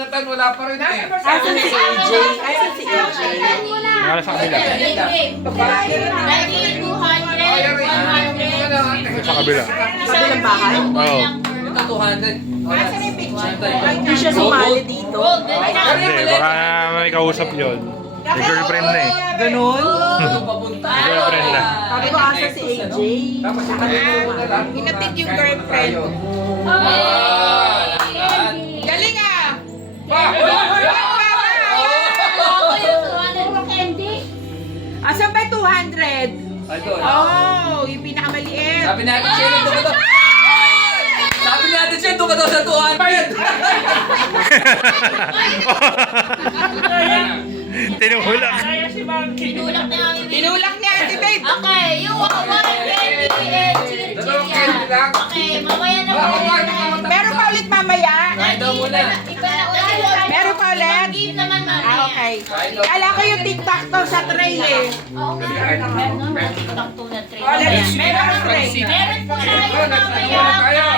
Jonathan, wala pa rin eh. Asan si AJ? Asan si AJ? Nara sa kabila. Lagi 200, 100. Sa kabila. Kabilang bahay? Oo. Ito 200. Hindi siya sumali dito. Hindi, baka may kausap yun. May girlfriend na eh. Ganon? May girlfriend na. Sabi ko, asa si AJ? Hinatid yung girlfriend. Galing ah! Asan ba 200? Oh, yung pinakamaliit. Sabi natin siya, ito ka daw. Sabi natin siya, ito ka daw sa 200. Tinulak. Tinulak na ang Tinulak niya, Ate Babe. Okay, yung 120 and Okay, mamaya na po. Meron pa ulit mamaya? Daw muna. Meron pa ulit? Give naman mamaya. Ah, okay. Kala ko yung TikTok to sa tray eh. Oo nga. Meron TikTok to na trade. Meron na tray. Meron po tayo mamaya.